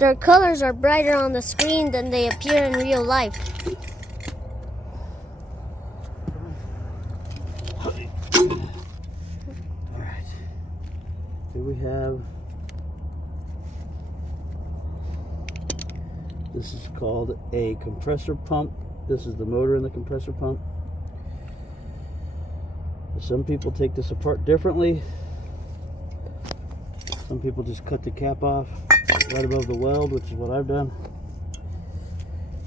Their colors are brighter on the screen than they appear in real life. Alright. Here we have, this is called a compressor pump. This is the motor in the compressor pump. Some people take this apart differently. Some people just cut the cap off right above the weld, which is what I've done.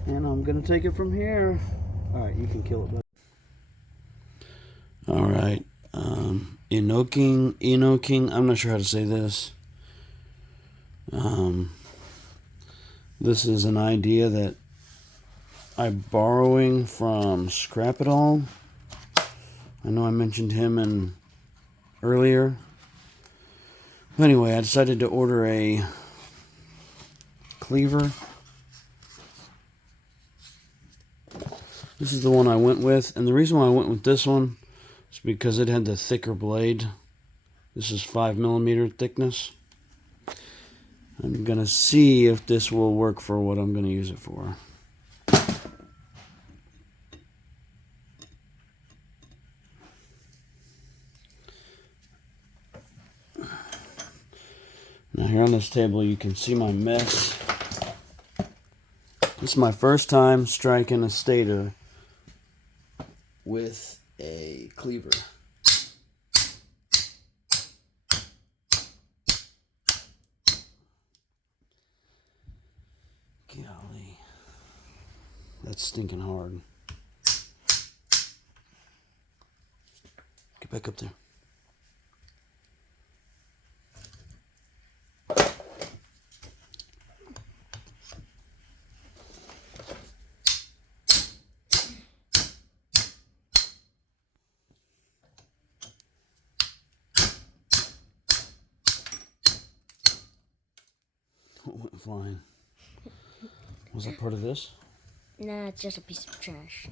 And I'm gonna take it from here. Alright, you can kill it, bud. Alright, Enoking, I'm not sure how to say this. This is an idea that I'm borrowing from Scrap It All. I know I mentioned him earlier. Anyway, I decided to order a cleaver. This is the one I went with, and the reason why I went with this one is because it had the thicker blade. This is 5mm thickness. I'm gonna see if this will work for what I'm gonna use it for. Now here on this table you can see my mess. This is my first time striking a stator with a cleaver. Golly, that's stinking hard. Get back up there. What went flying? Was that part of this? Nah, it's just a piece of trash.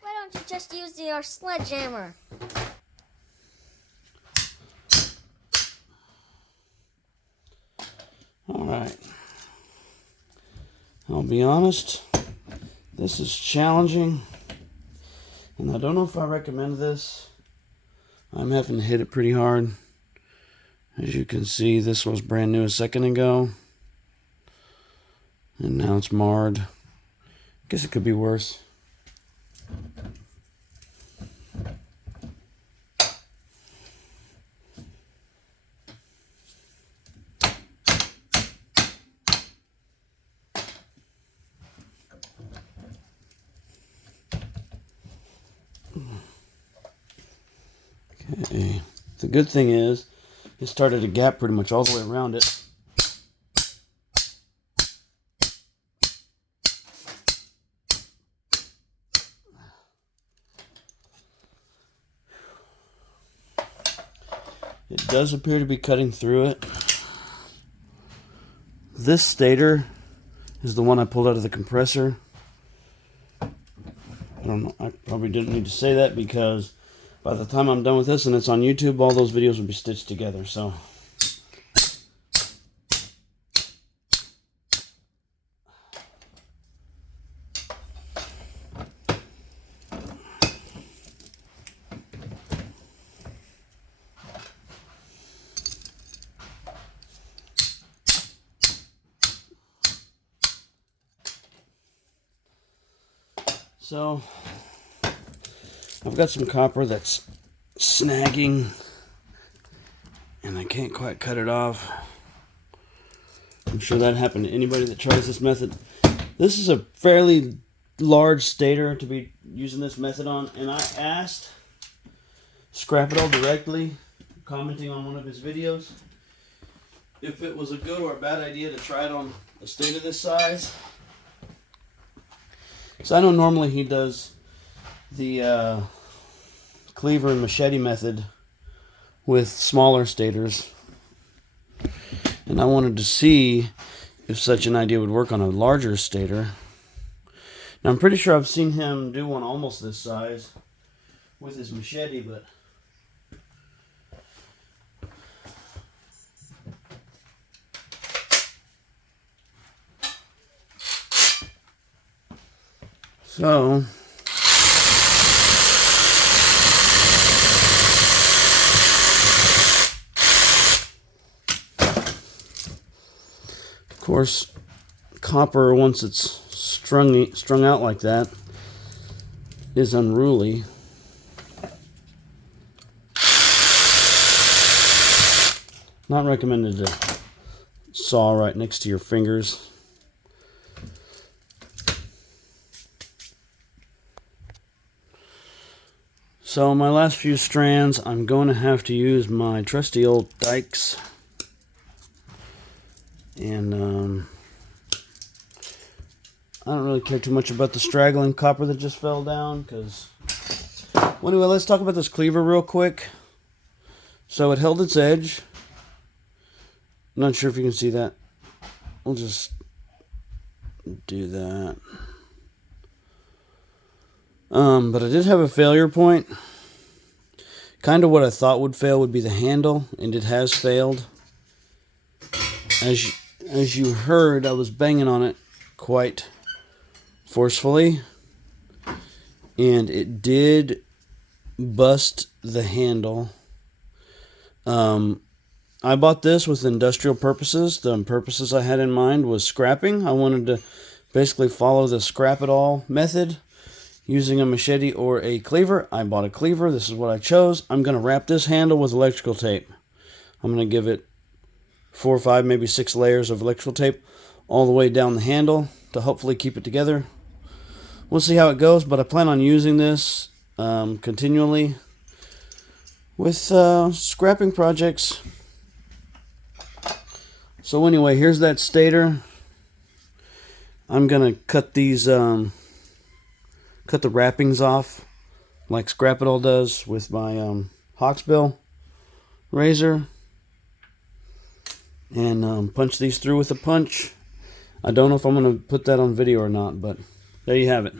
Why don't you just use your sledgehammer? Alright. I'll be honest, this is challenging, and I don't know if I recommend this. I'm having to hit it pretty hard. As you can see, this was brand new a second ago, and now it's marred. Guess it could be worse. Okay. The good thing is, it started a gap pretty much all the way around it. It does appear to be cutting through it. This stator is the one I pulled out of the compressor. I don't know, I probably didn't need to say that because by the time I'm done with this and it's on YouTube, all those videos will be stitched together, so. So, I've got some copper that's snagging, and I can't quite cut it off. I'm sure that happened to anybody that tries this method. This is a fairly large stator to be using this method on, and I asked Scrap It All directly, commenting on one of his videos, if it was a good or a bad idea to try it on a stator this size. So I know normally he does the cleaver and machete method with smaller stators, and I wanted to see if such an idea would work on a larger stator. Now I'm pretty sure I've seen him do one almost this size with his machete, but so of course, copper, once it's strung out like that, is unruly. Not recommended to saw right next to your fingers. So my last few strands, I'm going to have to use my trusty old dikes. And I don't really care too much about the straggling copper that just fell down, because... Well, anyway, let's talk about this cleaver real quick. So it held its edge. I'm not sure if you can see that. We'll just do that. But I did have a failure point. Kind of what I thought would fail would be the handle, and it has failed. As you heard, I was banging on it quite forcefully, and it did bust the handle. I bought this with industrial purposes. The purposes I had in mind was scrapping. I wanted to basically follow the scrap it all method using a machete or a cleaver. I bought a cleaver. This is what I chose. I'm going to wrap this handle with electrical tape. I'm going to give it 4 or 5, maybe 6 layers of electrical tape all the way down the handle to hopefully keep it together. We'll see how it goes, but I plan on using this continually with scrapping projects. So anyway, here's that stator. I'm gonna cut these, cut the wrappings off like Scrap It All does with my Hawksbill razor, and punch these through with a punch. I don't know if I'm gonna put that on video or not, but there you have it.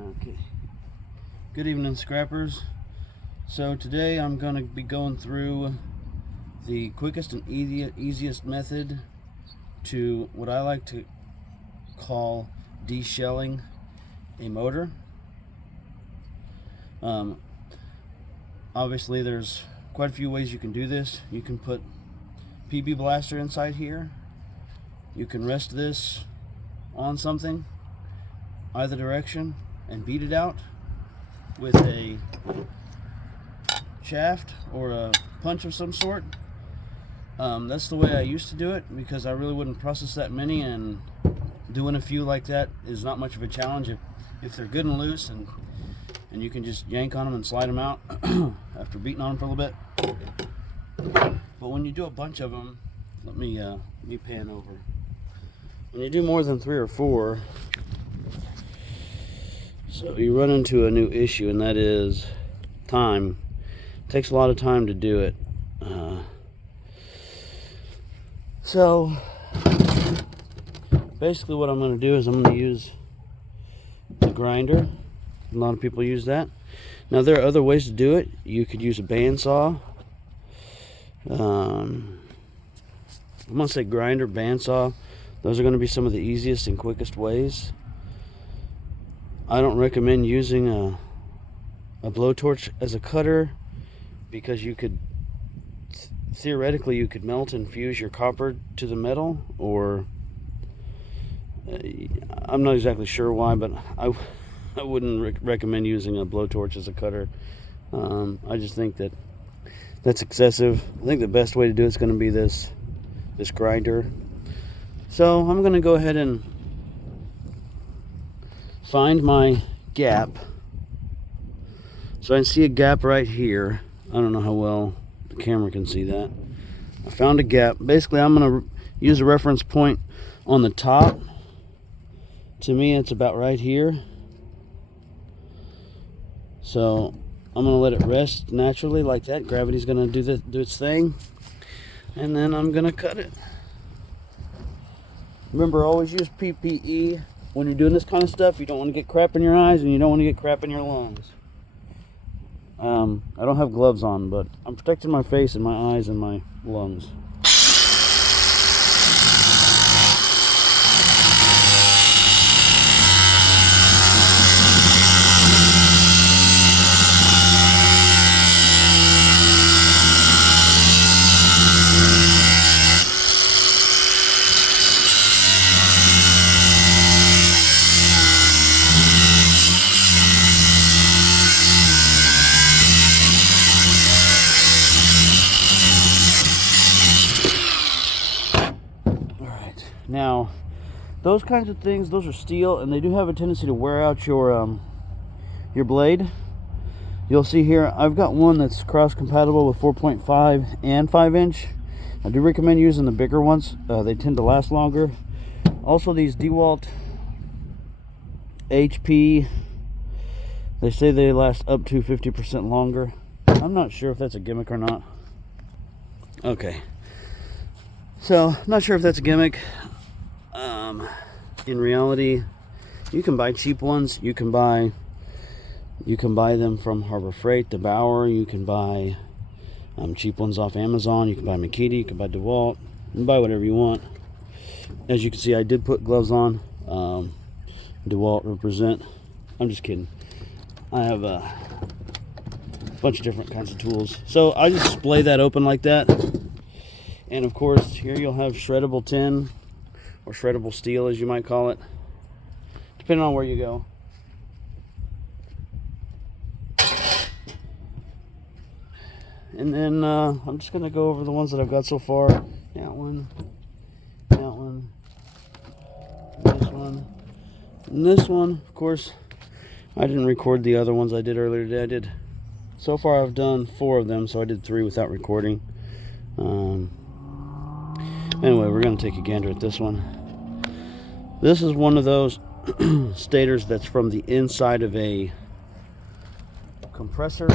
Okay. Good evening, scrappers. So today I'm going to be going through the quickest and easiest method to what I like to call de-shelling a motor. Obviously there's quite a few ways you can do this. You can put PB blaster inside here. You can rest this on something either direction and beat it out with a shaft or a punch of some sort. That's the way I used to do it, because I really wouldn't process that many, and doing a few like that is not much of a challenge if they're good and loose, and you can just yank on them and slide them out after beating on them for a little bit. But when you do a bunch of them, let me pan over. When you do more than 3 or 4, so you run into a new issue, and that is time. It takes a lot of time to do it. So basically what I'm going to do is I'm going to use the grinder. A lot of people use that. Now there are other ways to do it. You could use a bandsaw. I'm going to say grinder, bandsaw. Those are going to be some of the easiest and quickest ways. I don't recommend using a blowtorch as a cutter, because you could theoretically you could melt and fuse your copper to the metal, or I'm not exactly sure why, but I wouldn't recommend using a blowtorch as a cutter. I just think that's excessive. I think the best way to do it is going to be this grinder. So I'm going to go ahead and find my gap. So I can see a gap right here. I don't know how well the camera can see that. I found a gap. Basically, I'm going to use a reference point on the top. To me, it's about right here. So I'm going to let it rest naturally like that. Gravity's going to do its thing. And then I'm going to cut it. Remember, always use PPE when you're doing this kind of stuff. You don't want to get crap in your eyes, and you don't want to get crap in your lungs. I don't have gloves on, but I'm protecting my face and my eyes and my lungs. Now, those kinds of things, those are steel, and they do have a tendency to wear out your blade. You'll see here, I've got one that's cross-compatible with 4.5 and 5-inch. I do recommend using the bigger ones. They tend to last longer. Also, these DeWalt HP, they say they last up to 50% longer. I'm not sure if that's a gimmick or not. Okay. So, not sure if that's a gimmick. In reality, you can buy cheap ones. You can buy them from Harbor Freight, DeBauer. You can buy cheap ones off Amazon. You can buy Makita. You can buy DeWalt. You can buy whatever you want. As you can see, I did put gloves on. DeWalt represent. I'm just kidding. I have a bunch of different kinds of tools. So I just splay that open like that. And of course, here you'll have shreddable tin, or shreddable steel as you might call it, depending on where you go. And then I'm just going to go over the ones that I've got so far. That one, this one, and this one. Of course, I didn't record the other ones I did earlier today. So far I've done 4 of them, so I did 3 without recording. Anyway, we're going to take a gander at this one. This is one of those stators that's from the inside of a compressor.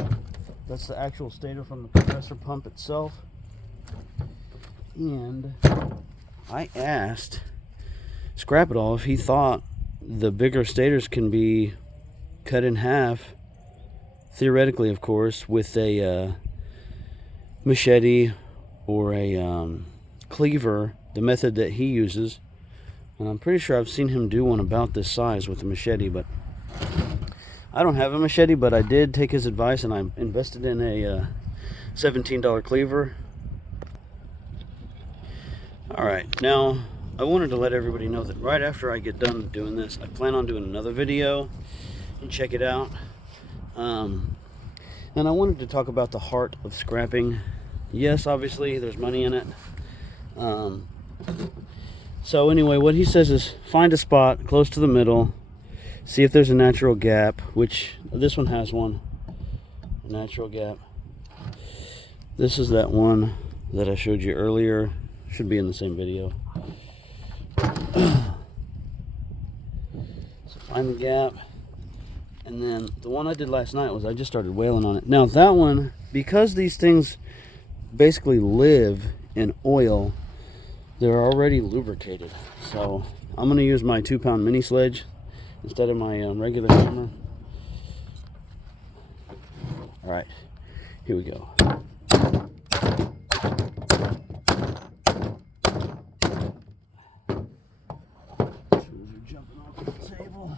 That's the actual stator from the compressor pump itself. And I asked Scrap It All if he thought the bigger stators can be cut in half, theoretically of course, with a machete or a cleaver, the method that he uses. And I'm pretty sure I've seen him do one about this size with a machete, but I don't have a machete, but I did take his advice and I invested in a $17 cleaver. Alright, now I wanted to let everybody know that right after I get done doing this, I plan on doing another video and check it out. And I wanted to talk about the heart of scrapping. Yes, obviously there's money in it. So anyway, what he says is find a spot close to the middle, see if there's a natural gap, which this one has one, a natural gap. This is that one that I showed you earlier, should be in the same video. So find the gap, and then the one I did last night was I just started wailing on it. Now that one, because these things basically live in oil, they're already lubricated. So I'm going to use my 2-pound mini sledge instead of my regular hammer. Alright, here we go. Tools are jumping off the table.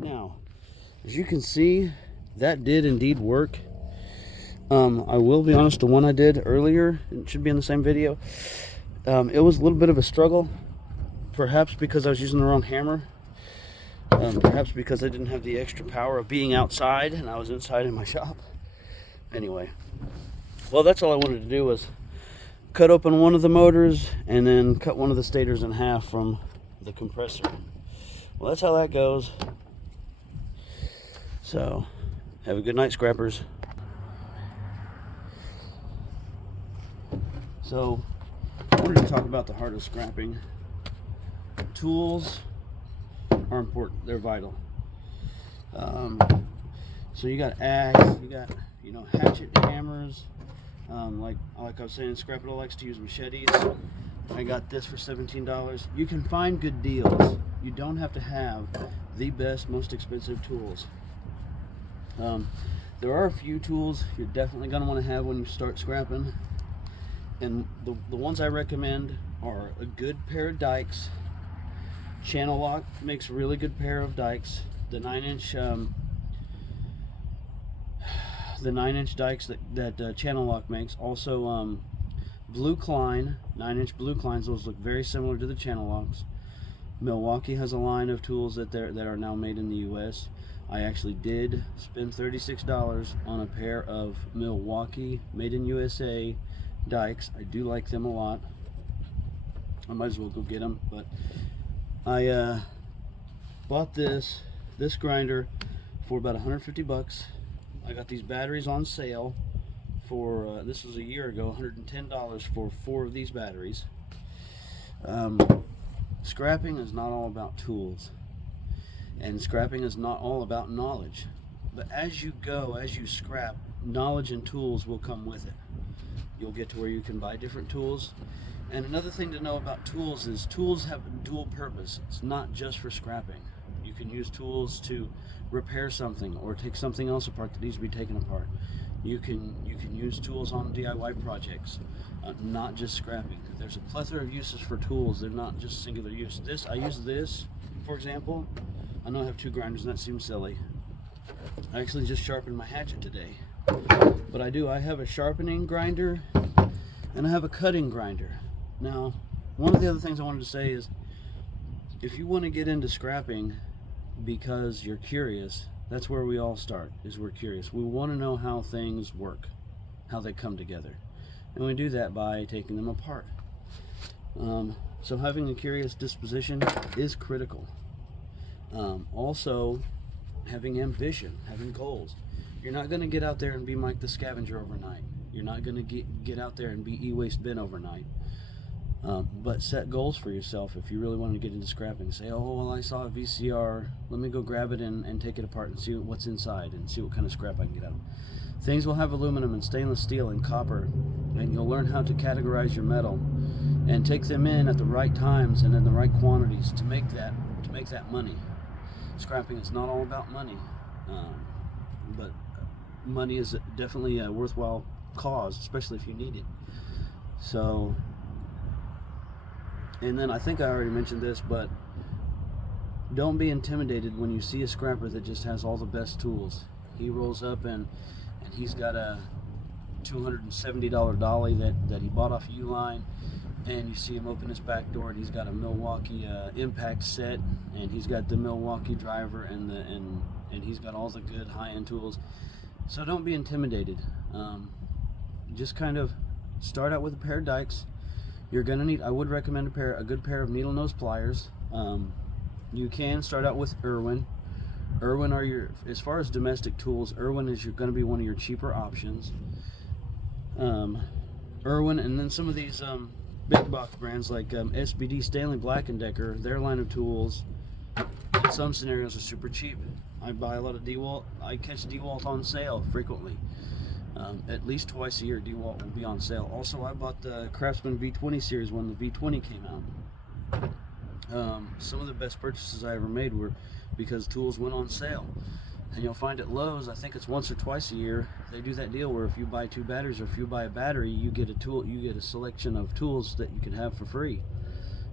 Now, as you can see, that did indeed work. I will be honest, the one I did earlier, it should be in the same video, it was a little bit of a struggle, perhaps because I was using the wrong hammer, perhaps because I didn't have the extra power of being outside and I was inside in my shop. Anyway, well, that's all I wanted to do was cut open one of the motors and then cut one of the stators in half from the compressor. Well, that's how that goes. So, have a good night, scrappers. So, I wanted to talk about the heart of scrapping. Tools are important. They're vital. So you got axe, you got, hatchet, hammers, like Like I was saying, Scrapito likes to use machetes. I got this for $17. You can find good deals. You don't have to have the best, most expensive tools. There are a few tools you're definitely going to want to have when you start scrapping. And the ones I recommend are a good pair of dikes. Channel Lock makes a really good pair of dikes. The 9-inch dikes that Channel Lock makes. Also Blue Klein, 9-inch Blue Kleins. Those look very similar to the Channel Locks. Milwaukee has a line of tools that are now made in the U.S. I actually did spend $36 on a pair of Milwaukee made in USA dikes. I do like them a lot. I might as well go get them. But I bought this grinder for about 150 bucks. I got these batteries on sale for this was a year ago, $110 for 4 of these batteries. Scrapping is not all about tools, and scrapping is not all about knowledge. But as you go, as you scrap, knowledge and tools will come with it. You'll get to where you can buy different tools. And another thing to know about tools is tools have a dual purpose. It's not just for scrapping. You can use tools to repair something or take something else apart that needs to be taken apart. You can use tools on DIY projects, not just scrapping. There's a plethora of uses for tools. They're not just singular use. I use this, for example. I know I have 2 grinders and that seems silly. I actually just sharpened my hatchet today. But I have a sharpening grinder and I have a cutting grinder. Now, one of the other things I wanted to say is, if you want to get into scrapping because you're curious, that's where we all start, is we're curious. We want to know how things work, how they come together. And we do that by taking them apart. So having a curious disposition is critical. Also, having ambition, having goals. You're not going to get out there and be Mike the Scavenger overnight. You're not going to get out there and be E-Waste Ben overnight. But set goals for yourself if you really want to get into scrapping. Say, oh, well, I saw a VCR. Let me go grab it and take it apart and see what's inside and see what kind of scrap I can get out. Things will have aluminum and stainless steel and copper, and you'll learn how to categorize your metal and take them in at the right times and in the right quantities to make that money. Scrapping is not all about money, but money is definitely a worthwhile cause, especially if you need it. So, and then I think I already mentioned this, but don't be intimidated when you see a scrapper that just has all the best tools. He rolls up and he's got a $270 dolly that he bought off Uline, and you see him open his back door and he's got a Milwaukee impact set, and he's got the Milwaukee driver and he's got all the good high-end tools. So don't be intimidated. Just kind of start out with a pair of dikes. You're gonna need, I would recommend a good pair of needle nose pliers. You can start out with Irwin. Irwin are your, as far as domestic tools, Irwin is going to be one of your cheaper options. Irwin, and then some of these big box brands like SBD, Stanley Black & Decker, their line of tools in some scenarios are super cheap. I buy a lot of DeWalt. I catch DeWalt on sale frequently. At least twice a year DeWalt will be on sale. Also, I bought the Craftsman V20 series when the V20 came out. Some of the best purchases I ever made were because tools went on sale. And you'll find at Lowe's, I think it's once or twice a year, they do that deal where if you buy 2 batteries or if you buy a battery, you get a tool, you get a selection of tools that you can have for free.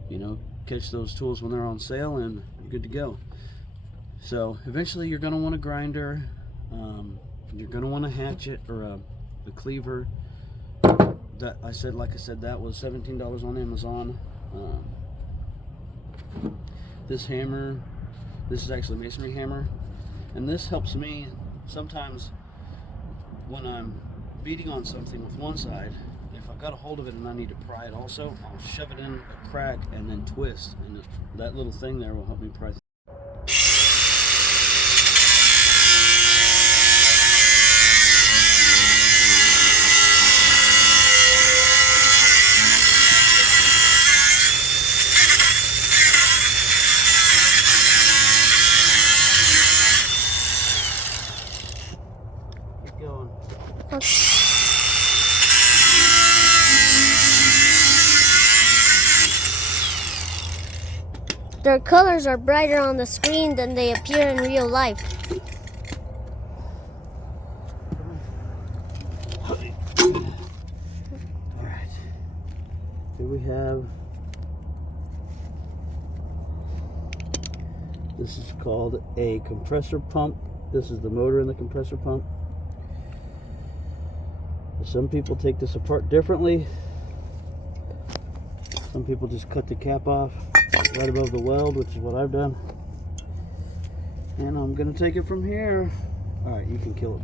You know, catch those tools when they're on sale and you're good to go. So eventually you're going to want a grinder, you're going to want a hatchet or a cleaver. That like I said, that was $17 on Amazon. This hammer, this is actually a masonry hammer, and this helps me sometimes when I'm beating on something with one side. If I've got a hold of it and I need to pry it also, I'll shove it in a crack and then twist, and that little thing there will help me pry. Keep going. Their colors are brighter on the screen than they appear in real life. Alright. Here we have, this is called a compressor pump. This is the motor in the compressor pump. Some people take this apart differently. Some people just cut the cap off right above the weld, which is what I've done. And I'm gonna take it from here. Alright, you can kill it.